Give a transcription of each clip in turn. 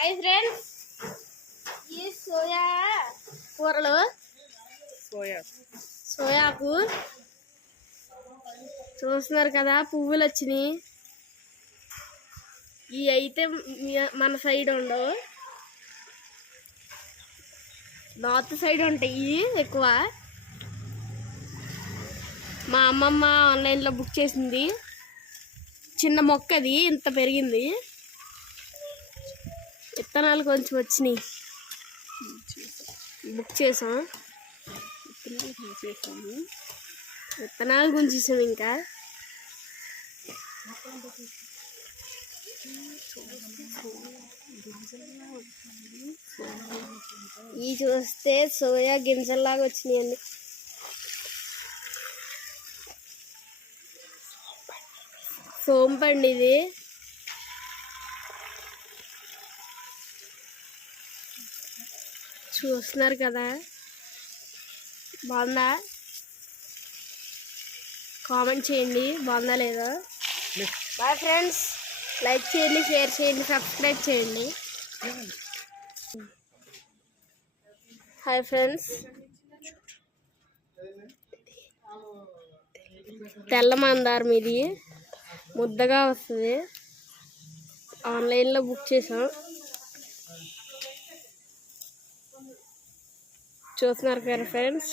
Hi friends, ఈ soya కూరలు సోయాకు చూస్తున్నారు కదా, పువ్వులు వచ్చినాయి. ఈ అయితే మన సైడ్ ఉండవు, నార్త్ సైడ్ ఉంటాయి ఎక్కువ. మా అమ్మమ్మ ఆన్లైన్లో బుక్ చేసింది. చిన్న మొక్క, అది ఇంత పెరిగింది. విత్తనాలు కొంచెం వచ్చినాయి, బుక్ చేసాం. విత్తనాలు గుంచేసాం. ఇంకా ఈ చూస్తే సోయా గింజల్లాగా వచ్చినాయండి. సోంపండి ఇది. చూస్తున్నారు కదా, బాగుందా? కామెంట్ చేయండి బాగుందా లేదా. బాయ్ ఫ్రెండ్స్, లైక్ చేయండి, షేర్ చేయండి, సబ్స్క్రైబ్ చేయండి. హాయ్ ఫ్రెండ్స్, తెల్ల మందారం ఇది ముద్దగా వస్తుంది. ఆన్లైన్లో బుక్ చేసాం. చూస్తున్నారు కదా ఫ్రెండ్స్,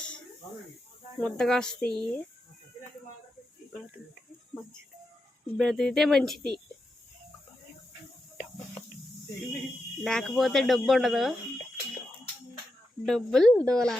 ముద్దగా వస్తాయి. బ్రతికితే మంచిది, లేకపోతే డబ్బు ఉండదు. డబ్బులు దోలా.